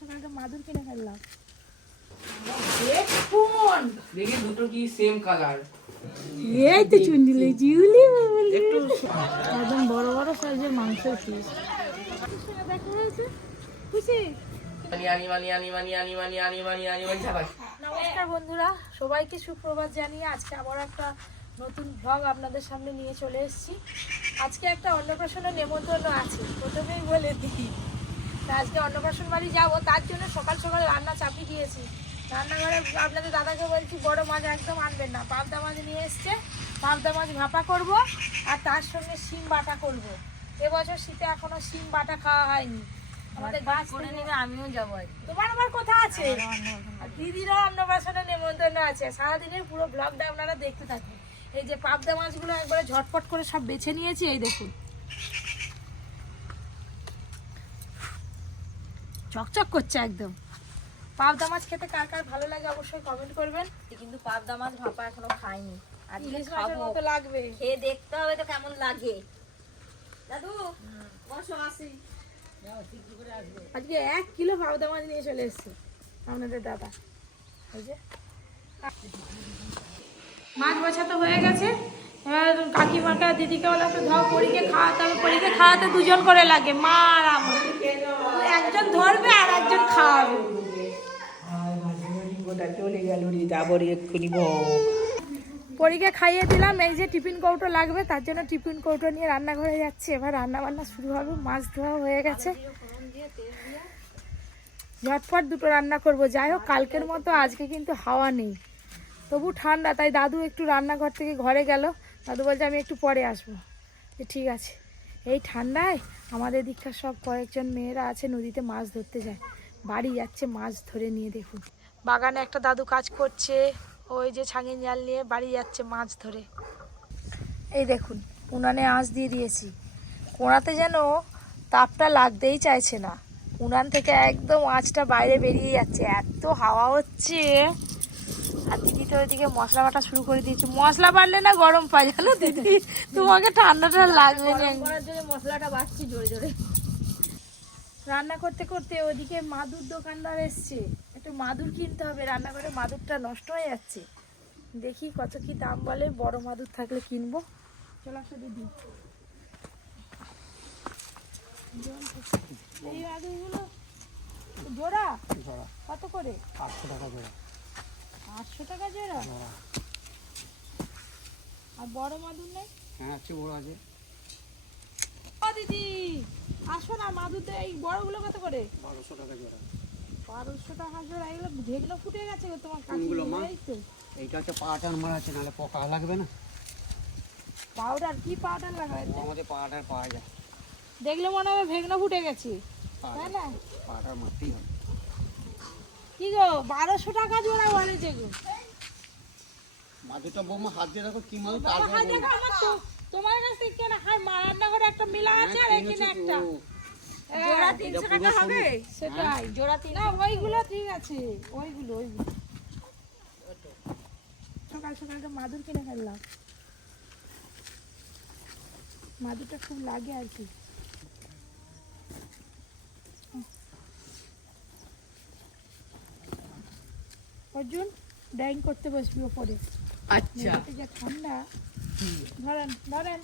সকালটা মাদুর কিনে ফেললাম। দেখি দুটো কি সেম কালার। এই তো চুন্ডিলে জিউলি একদম বড় বড় সাইজের মাংসের পিস। দেখা হয়েছে খুশি। নমস্কার বন্ধুরা, সবাইকে সুপ্রভাত জানিয়ে আজকে আবার একটা নতুন ব্লগ আপনাদের সামনে নিয়ে চলে এসেছি। আজকে একটা অন্নপ্রাশনের নেমন্তন্ন আছে, প্রথমেই বলে দিই। তা আজকে অন্নপ্রাশন বাড়ি যাবো, তার জন্য সকাল সকাল রান্না চাপিয়ে দিয়েছি। রান্নাঘরে আপনাদের দাদাকে বলছি বড় মাছ একদম আনবেন না, পাবদা মাছ নিয়ে এসছে। পাবদা মাছ ভাপা করব আর তার সঙ্গে শিম বাটা করব। এবছর শীতে এখনো শিম বাটা খাওয়া হয়নি। আমাদের গাছ করে নেবে, আমিও যাবো। তোমার আমার কথা আছে, দিদিরও অন্নপ্রাশনের নেমন্তন্ন আছে। সারাদিনের পুরো ব্লগটা আপনারা দেখতে থাকুন। এই যে পাবদা মাছগুলো একবারে ঝটপট করে সব বেছে নিয়েছি, এই দেখুন চকচক করছে একদম। পাবদা মাছ খেতে কার কার ভালো লাগে অবশ্যই কমেন্ট করবেন। কিন্তু পাবদা মাছ ভাপা এখনো খাইনি, আজকে ইলিশ মাছের খাবো। মতো লাগবে, খেয়ে দেখতে হবে তো কেমন লাগে। দাদু বসো, আসি। আজকে 1 কিলো পাবদা মাছ নিয়ে চলে এসছে আপনাদের দাদা। এই যে মাছ বাছা তো হয়ে গেছে, এবার কাকিমাকে দিদিকে বলে তো ধর পরীকে খাওয়াতে হবে। পরীকে খাওয়াতে দুজন করে লাগে, মা আর আমার। একজন ধরবে আর একজন খাওয়াবে। চলে গেল রে, যাবো এক্ষুনি। পরীকে খাইয়ে দিলাম। এই যে টিফিন কৌটো লাগবে, তার জন্য টিফিন কৌটো নিয়ে রান্নাঘরে যাচ্ছে। এবার রান্না বান্না শুরু হবে। মাছ ধোয়া হয়ে গেছে, ঝটপট দুটো রান্না করব। যাই হোক, কালকের মতো আজকে কিন্তু হাওয়া নেই, তবু ঠান্ডা। তাই দাদু একটু রান্নাঘর থেকে ঘরে গেল। দাদু বলছে আমি একটু পরে আসবো। ঠিক আছে। এই ঠান্ডায় আমাদের দিককার সব কয়েকজন মেয়েরা আছে, নদীতে মাছ ধরতে যায়, বাড়ি যাচ্ছে মাছ ধরে নিয়ে। দেখুন বাগানে একটা দাদু কাজ করছে, ওই যে ছাঙিন জাল নিয়ে বাড়ি যাচ্ছে মাছ ধরে। এই দেখুন উনানে আঁচ দিয়ে দিয়েছি, কোড়াতে যেন তাপটা লাগতেই চাইছে না। উনান থেকে একদম আঁচটা বাইরে বেরিয়ে যাচ্ছে, এত হাওয়া হচ্ছে। আর দিদি তো ওইদিকে মশলা বাটা শুরু করে দিয়েছে। মশলা বাড়লে না গরম পাই, জানো দিদি, তোমাকে ঠান্ডাটা লাগবে না। মশলাটা বাড়ছি জোরে জোরে। রান্না করতে করতে ওদিকে মাদুর দোকানদার এসছে, একটু মাদুর কিনতে হবে। রান্নাঘরে মাদুরটা নষ্ট হয়ে যাচ্ছে, দেখি কত কি দাম বলে। বড় মাদুর থাকলে কিনবো। চলো আসো দিদি। এই মাদুরগুলো জোড়া কত করে? 500 টাকা জোড়া। 800 টাকা জোড়া? আর বড় মাদুর নেই? হ্যাঁ আছে, বড় আছে। ও দিদি আসো না, মাদুর তো এই বড়গুলো কত করে? 1200 টাকা জোড়া। 1200 টাকা জোড়া? এগুলো ঢেকনো ফুটে গেছে গো তোমার কোনগুলো মা? এই তো এইটা হচ্ছে পাউডার মারা আছে, নাহলে পোকা লাগবে না। পাউডার? কি পাউডার লাগায়? আমাদের পাউডার পাওয়া যায়, দেখলে মনে হবে ভেগনা ফুটে গেছে, তাই না? পাউডার মারতেই হবে। কি গো 1200 টাকা জোড়া বলেছে গো। মাদুরটা বৌমা হাত দিয়ে দেখো কি মাদুর। বাবা, হাত দেখো আমার তো। তোমার কাছ থেকে কেন? হাই রান্নাঘরে একটা মিলা আছে আর এখানে একটা। জোড়া 300 টাকা হবে। সেটাই জোড়া না, ওইগুলো ঠিক আছে, ওইগুলো সকাল সকালটা মাদুর কিনে ফেললাম। মাদুরটা খুব লাগে আর কি। অর্জুন ড্রয়িং করতে বসবি ওপরে। আচ্ছা যা ঠান্ডা। ধরেন ধরেন।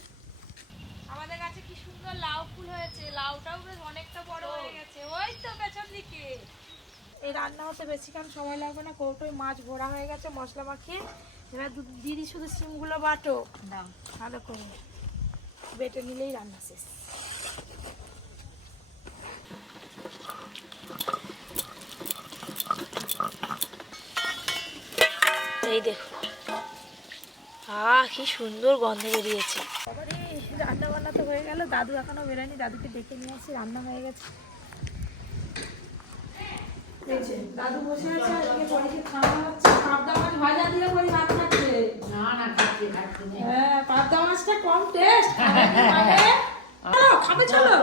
আমাদের কাছে কি সুন্দর লাউ ফুল হয়েছে, লাউটাও বেশ অনেকটা বড় হয়ে গেছে। ওই তো পেছন দিকে। এই রান্না হতে বেশিক্ষণ সময় লাগবে না, কৌটোয় মাছ ভরা হয়ে গেছে মশলা মাখিয়ে। এবার দিদি শুধু সিমগুলো বাটো দাও। ভালো করে, বেটে নিলেই রান্না শেষ। এই দেখো, কি সুন্দর গন্ধ বেরিয়েছে। রান্না বান্না তো হয়ে গেল, দাদু এখনো বেরোয়নি, দাদুকে ডেকে নিয়ে আসি। রান্না হয়ে গেছে, দাদু বসে আছে। আজকে পরীকে খাওয়া হচ্ছে পাবদা মাছ ভাজা দিয়ে। পরি ভাত খাচ্ছে? না না, খাচ্ছি। হ্যাঁ, পাবদা মাছটা কম টেস্ট। খাবে? চলো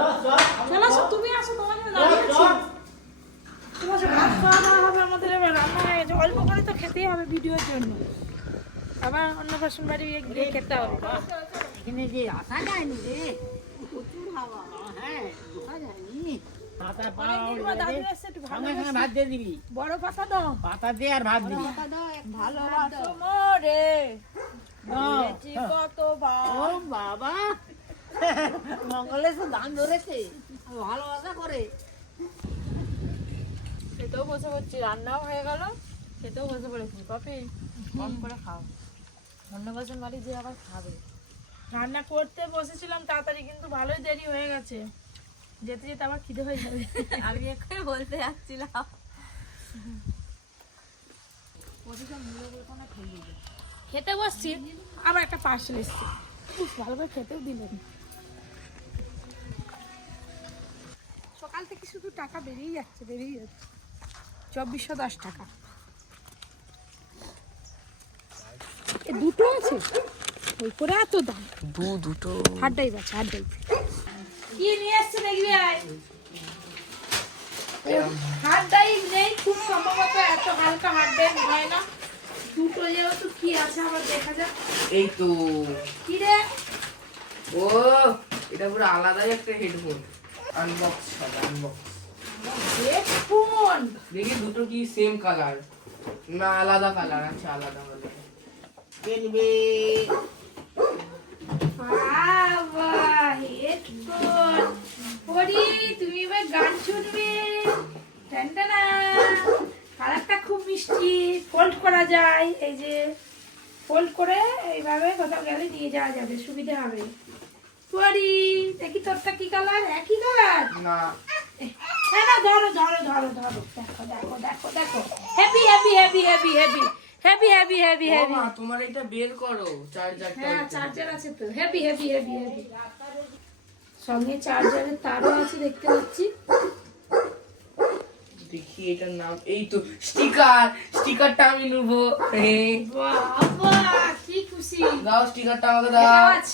চলো আসো, তুমি আসো, তোমার জন্য দাঁড়িয়েছি। তোমার সাথে ভাত খাওয়া দাওয়া হবে আমাদের। এবার রান্না হয়ে গেছে, অল্প করে তো খেতেই হবে ভিডিওর জন্য। আবার অন্নপ্রাশন বাড়ি গিয়ে খেতে হবে। এখানে যে আসা যায়নি রে, প্রচুর হাওয়া। হ্যাঁ ঢোকা যায়নি। পাতা অনেকদিন পর দাদু এসছে, একটু সঙ্গে সঙ্গে ভালোবাসি। ভাত দিয়ে দিবি, বড় পাতা দাও। পাতা দিয়ে আর ভাত দিবি। ভালোবাসো মোরে দাও। কতবার। ও বাবা, মঙ্গলের তো দান ধরেছে, ভালোবাসা করে। খেতেও বসে পড়ছি, রান্নাও হয়ে গেল, খেতেও বসে পড়েছি। কপি কম করে খাও, অন্নপ্রাশন বাড়ি যে আবার খাবে। রান্না করতে বসেছিলাম তাড়াতাড়ি, কিন্তু ভালোই দেরি হয়ে গেছে, যেতে যেতে আবার খিদে হয়ে যাবে। আমি এক্ষুনি বলতে যাচ্ছিলাম। খেতে বসছি, আবার একটা পার্সেল এসছে, ভালো করে খেতেও দিলেন। সকাল থেকে শুধু টাকা বেরিয়ে যাচ্ছে, 2410 টাকা। এ দুটো আছে, ওই করে এত দাম। দুটো হাড্ডাই আছে, হাড্ডাই। কি নিয়ে আসছে দেখবি আয়। হাড্ডাই নেই, খুব সম্ভবত এত হালকা হাড্ডাই হয় না। দুটো যেহেতু কি আছে আবার দেখা যাক। এই তো, কি রে? ও এটা পুরো আলাদাই একটা হেডফোন। আনবক্স হবে, আনবক্স। হেডফোন। দেখি দুটো কি সেম কালার না আলাদা কালার? আচ্ছা আলাদা কালার। খেলবে। বাবা, হেডফোন। পরি, তুমি এবার গান শুনবে। টানটানা। কালারটা খুব মিষ্টি, ফোল্ড করা যায়। এই যে ফোল্ড করে এইভাবে কোথাও গেলে নিয়ে যাওয়া যাবে, সুবিধা হবে। পরি, দেখি তোরটা কি কালার? একই কালার? না হ্যাঁ না, ধরো ধরো ধরো ধরো, দেখো দেখো দেখো দেখো, heavy heavy heavy heavy heavy heavy heavy heavy ও হেভি। মা, তোমার এটা বের করো, চার্জারটা। হ্যাঁ, চার্জার আছে তো, হেভি হেভি হেভি হেভি। সঙ্গে চার্জারের তারও আছে, দেখতে পাচ্ছি। দেখি এটার নাম, এই তো স্টিকারটা আমি নেবো। বাবা, কি খুশি। দাও স্টিকারটা আমাকে দাও। আওয়াজ।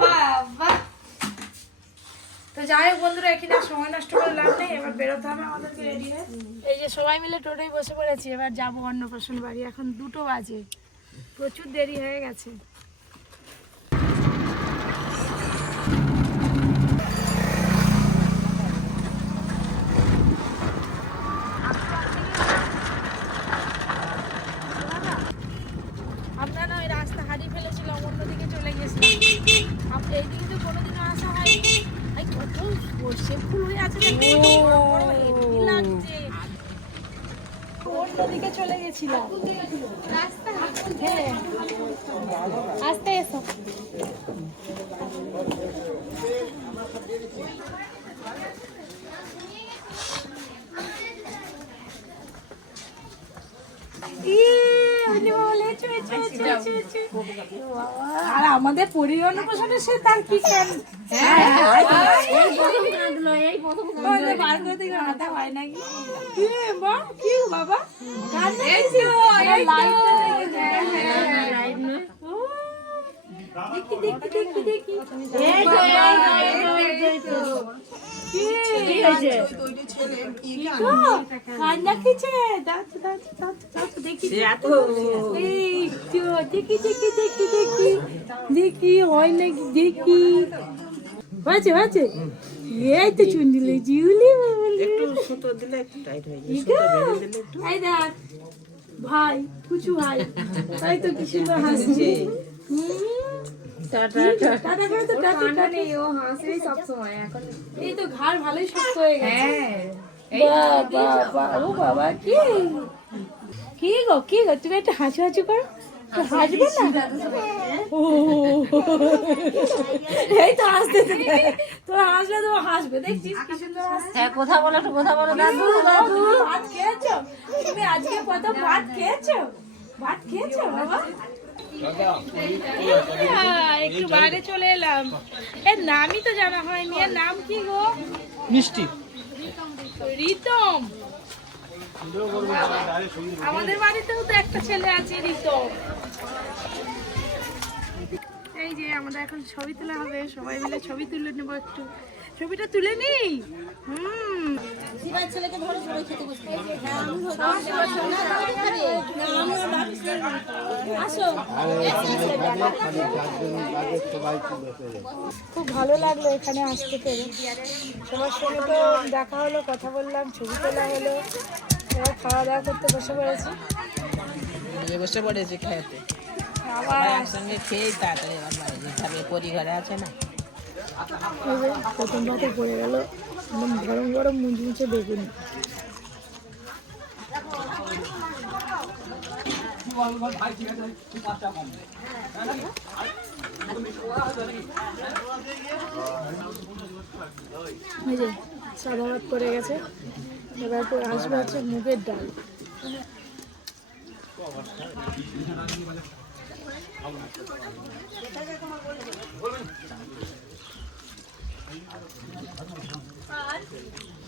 বাবা। তো যাই হোক বন্ধুরা, এখানে আর সময় নষ্ট করে লাভ নেই, এবার বেরোতে হবে আমাদেরকে রেডি হয়ে। এই যে সবাই মিলে টোটোয় বসে পড়েছি, এবার যাবো অন্নপ্রাশন বাড়ি। এখন 2টো বাজে, প্রচুর দেরি হয়ে গেছে। আমরা না ওই রাস্তা হারিয়ে ফেলেছিলাম, অন্যদিকে চলে গেছিলাম। এইদিকে তো কোনোদিনও আসা হয়নি। এই কত সর্ষে ফুল হয়ে আছে দেখো, বড় হেভি লাগছে। অন্যদিকে চলে গেছিলাম। হ্যাঁ, আস্তে এসো। আর আমাদের পরিবহন প্রশ্নে সে তার কি কেন বার করে দিকে হাঁটা হয় নাকি? কি রে মা, কি বাবা গান দেখেছো? লাইটটা দেখি দেখি দেখি দেখি কান্না কিছে দেখি দেখি দেখি দেখি দেখি দেখি হয় নাকি দেখি হয়েছে হয়েছে এই তো চুন্ডিলে জিউলি একটু সুতো দিলে একটু টাইট হয়ে যায়, এই সুতো বেঁধে দিলে একটু। দেখ ভাই কুচু ভাই তাই তো কি সুন্দর হাসছে। টাটা করে তো টাটা নেই, ও হাসেই সব সময়। এখন এই তো ঘাড় ভালোই শক্ত হয়ে গেছে। বাবা ও বাবা, কি কি গো তুমি একটা হাঁচু হাঁচু করো, তো হাসবে না? ও এই তো হাসতে তোরা হাসলে তো হাসবে, দেখছিস কি সুন্দর হাসছে। হ্যাঁ, কথা বলো একটু, কথা বলো দাদু। দাদু ভাত খেয়েছো? তুমি আজকে কত ভাত খেয়েছো? বাবা? একটু বাইরে চলে এলাম। এর নামই তো জানা হয়নি, এর নাম কি গো? মিষ্টি। রিতম। আমাদের বাড়িতেও তো একটা ছেলে আছে রিতম। এই যে আমাদের এখন ছবি তোলা হবে, সবাই মিলে ছবি তুলে নেবো। একটু ছবিটা তুলে নিই। ছেলেকে ধরে সবাই খেতে বসবে। আসো। খুব ভালো লাগলো এখানে আসতে পেরে। সবার সঙ্গে তো দেখা হলো, কথা বললাম, ছবি তোলা হলো, এবার খাওয়া দাওয়া করতে বসে পড়েছি। বসে পড়েছে খেতে, আবার একসঙ্গে খেয়েই তাড়াতাড়ি আমার বাড়ি যেতে হবে, পরিঘরে আছে না। এই যে প্রথম ভাতে পড়ে গেল একদম গরম গরম মুচমুচে বেগুন। এই যে সাদা ভাত পড়ে গেছে, এবার পরে আসবে হচ্ছে মুগের ডাল।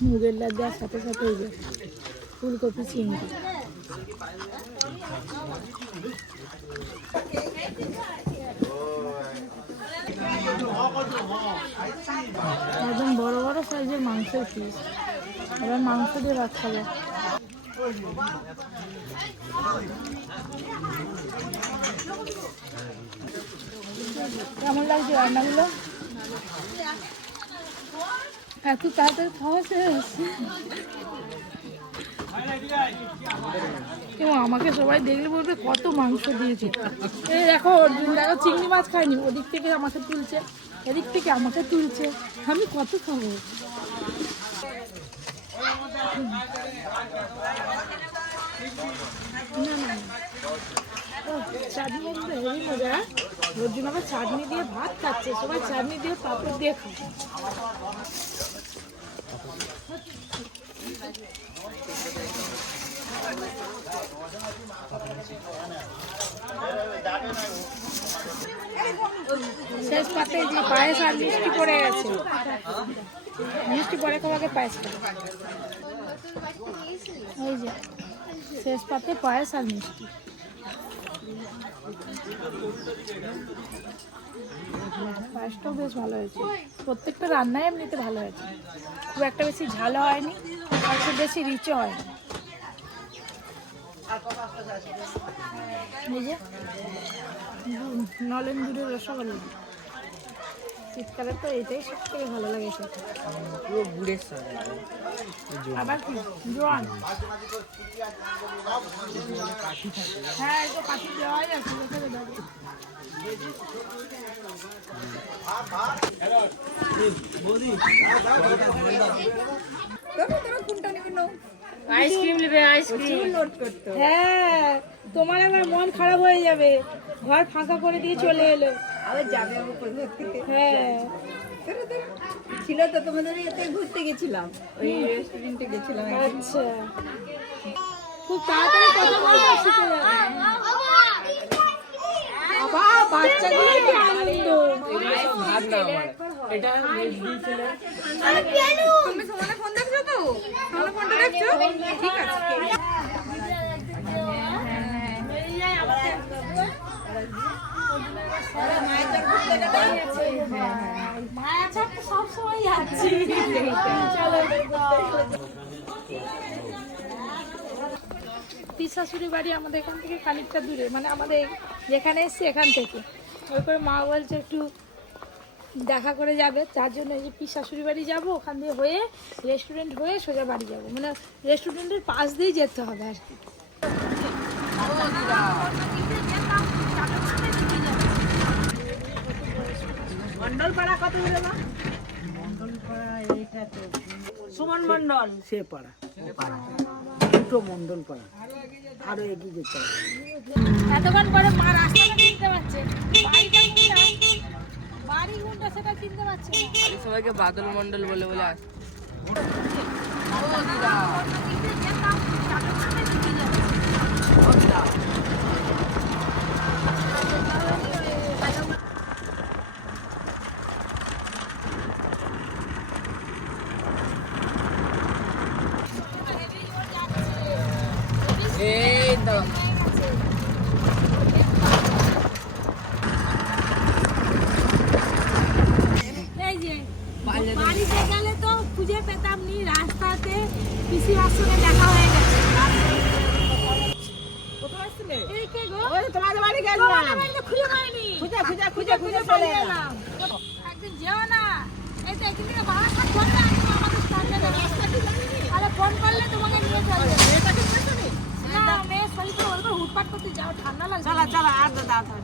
মুগের ডাল দেওয়ার সাথে সাথে এই যে ফুলকপি চিংড়ি। একদম বড় বড় সাইজের মাংসের পিস, এবার মাংস দিয়ে ভাত খাবো। কেমন লাগছে রান্নাগুলো? এত তাড়াতাড়ি খাওয়া শেষ? কেউ আমাকে সবাই দেখলে বলবে কত মাংস দিয়েছে। এই দেখো অর্জুন দেখো চিংড়ি মাছ খায়নি, ওদিক থেকে আমাকে তুলছে, এদিক থেকে আমাকে তুলছে, আমি কত খাবো? চাটনি কিন্তু হেভি মজা। অর্জুন আবার চাটনি দিয়ে ভাত খাচ্ছে, সবাই চাটনি দিয়ে পাপড় দিয়ে খায়। শেষ পাতে পায়েস আর মিষ্টি পড়ে গেছে, মিষ্টি পরে খাওয়াকে পায়েস খাবে। এই যে শেষ পাতে পায়েস আর মিষ্টি। পায়েসটাও বেশ ভালো হয়েছে, প্রত্যেকটা রান্নাই এমনিতে ভালো হয়েছে, খুব একটা বেশি ঝালও হয়নি আর খুব বেশি রিচও হয়নি। এই যে নলেন গুড়ের রসগোল্লা, শীতকালে তো এটাই সব থেকে ভালো লাগে সেটা। পুরো গুড়ের সঙ্গে আবার কি জোয়ান, হ্যাঁ এই তো কাঠি দেওয়া যাচ্ছে, কোথায় দেবো? আইসক্রিম নেবে, আইসক্রিম নোট করতে। হ্যাঁ তোমার আবার মন খারাপ হয়ে যাবে, ঘর ফাঁকা করে দিয়ে চলে এলো। আবার যাবে থেকে। হ্যাঁ ছিল তো তোমাদের এতে ঘুরতে গেছিলাম, ওই রেস্টুরেন্টে গেছিলাম। আচ্ছা খুব তাড়াতাড়ি কথা বলতে শিখে যাবে। বাবা বাচ্চাগুলো কি আনন্দ! ভাত না আমার এটা মিক্স দিয়েছিল। তুমি সোমনে ফোন দেখছো তো? সোমনে ফোনটা দেখছো? ঠিক আছে। মায়া চাপ তো সবসময় যাচ্ছি। পিসশাশুড়ি বাড়ি আমাদের এখান থেকে খানিকটা দূরে, মানে আমাদের যেখানে এসছি এখান থেকে। ওই করে মা বলছে একটু দেখা করে যাবে, তার জন্য এই যে পিসশাশুড়ি বাড়ি যাবো, ওখান দিয়ে হয়ে রেস্টুরেন্ট হয়ে সোজা বাড়ি যাবো, মানে রেস্টুরেন্টের পাশ দিয়েই যেতে হবে আর কি। মন্ডলপাড়া কত হলো না? মন্ডলপাড়া এইটা তো সুমন মন্ডল, সে পাড়া দুটো মন্ডলপাড়া, আরো এগিয়ে যেতে হবে। এতক্ষণ পরে মা রাস্তাটা চিনতে পারছে, বাড়িটা কোনটা, বাড়ি কোনটা সেটা চিনতে পারছে না। আমি সবাইকে বাদল মন্ডল বলে বলে আসছি। এই তো এই যে বাড়িতে গেলে তো খুঁজে পেতাম নি, রাস্তাতে পিসি আসলে দেখা হয়ে গেছে। কোথায় আসছিলে? এই কে গো? ওই তোমাদের বাড়ি তোমাদের গেছিলাম। বাড়িতে খুঁজে পাইনি। খুঁজে চলে এলাম। একদিন যেও না, এই তো এখান থেকে বারাসাত ধরবে, একদম আমাদের স্ট্যান্ডে রাস্তা কি জানি। আরে ফোন করলে তোমাকে নিয়ে চলবে। মেয়েটাকে বলেছো? না মেয়ে শরীর তো ওরকম হুটপাট করতে যাও, ঠান্ডা লাগছে। চলো চলো আর দাও দাও।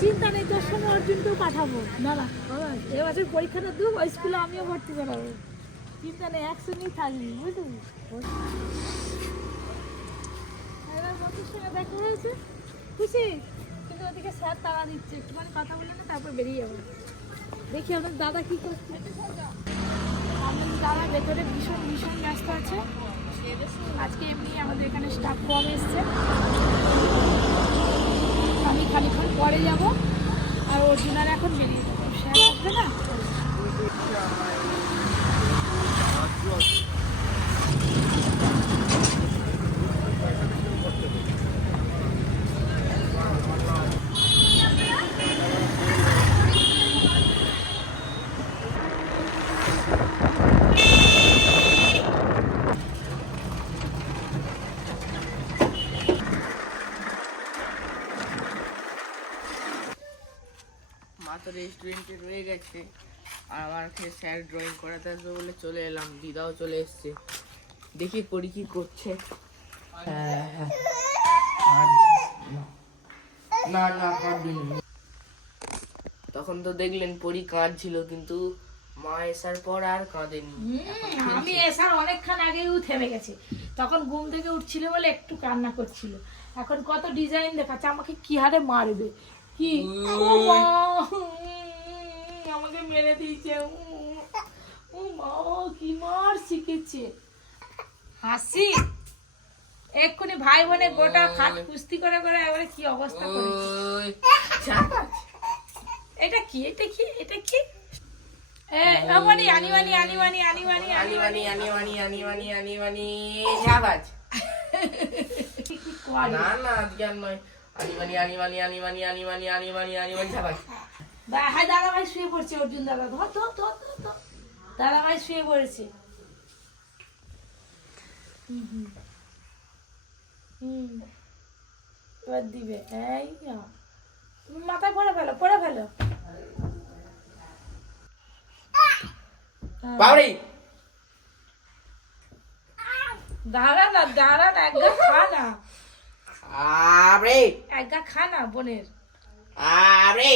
চিন্তা নেই, তোর সঙ্গে অর্জুনকেও পাঠাবো। না না বাবা, এবছর পরীক্ষাটা দেবো, ওই স্কুলে আমিও ভর্তি করাবো। চিন্তা নেই, একসঙ্গেই থাকবি, বুঝলি? এবার বন্ধুর সঙ্গে দেখা হয়েছে, খুশি? কিন্তু ওদিকে স্যার তাড়া দিচ্ছে, একটুখানি কথা বলে না, তারপর বেরিয়ে যাবো। দেখি আপনার দাদা কি করছে। আমাদের দাদা ভেতরে ভীষণ ভীষণ ব্যস্ত আছে। আজকে এমনি আমাদের এখানে স্টাফ কম এসছে। আমি খানিক্ষণ পরে যাব, আর অর্জুনার এখন বেরিয়ে যাবো, স্যার আসবে না। মা তো রেস্টুরেন্টে রয়ে গেছে, আর আমাকে স্যার ড্রয়িং করাতে আসবে বলে চলে এলাম। দিদাও চলে এসছে, দেখি পরি কি করছে। না না কাঁদবিনি। তখন তো দেখলেন পরি কাঁদছিল, কিন্তু মা এসার পর আর কাঁদেনি। আমি এসার অনেকক্ষণ আগেই থেমে গেছে, তখন ঘুম থেকে উঠছিল বলে একটু কান্না করছিল। এখন কত ডিজাইন দেখাচ্ছে, আমাকে কি হারে মারবে কি। ও মা, আমাকে মেরে দিয়েছে। ও মা, কি মার শিখেছে। হাসি এক্ষুনি ভাই বোনে গোটা খাট কুস্তি করে করে এবারে কি অবস্থা করেছে। ওই, এটা কি, এটা কি, এটা কি? আনিবানি আনিবানি আনিবানি আনিবানি আনিবানি আনিবানি আনিবানি আনিবানি ঝাবাজ। না না আজকে আর নয়। আনিবানি আনিবানি আনিবানি আনিবানি আনিবানি আনিবানি ঝাবাজ। হ্যাঁ দাদা ভাই শুয়ে পড়ছে, অর্জুন দাদা ধর ধর ধর ধর ধর। দাদা ভাই শুয়ে পড়েছে। এবার দিবে, এই মাথায় পড়ে ফেলো, পড়ে ফেলো। বাবরি দাঁড়া না, দাঁড়া না, একগা খা না, আরে একগা খা না বোনের। আরে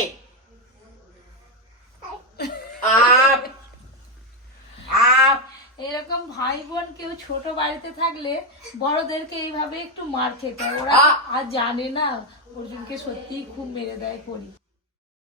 আপ আপ এরকম ভাই বোন কেউ ছোট বাড়িতে থাকলে বড়দেরকে এইভাবে একটু মার খেতে হয়। ওরা আর জানে না অর্জুনকে সত্যিই খুব মেরে দেয় পরি।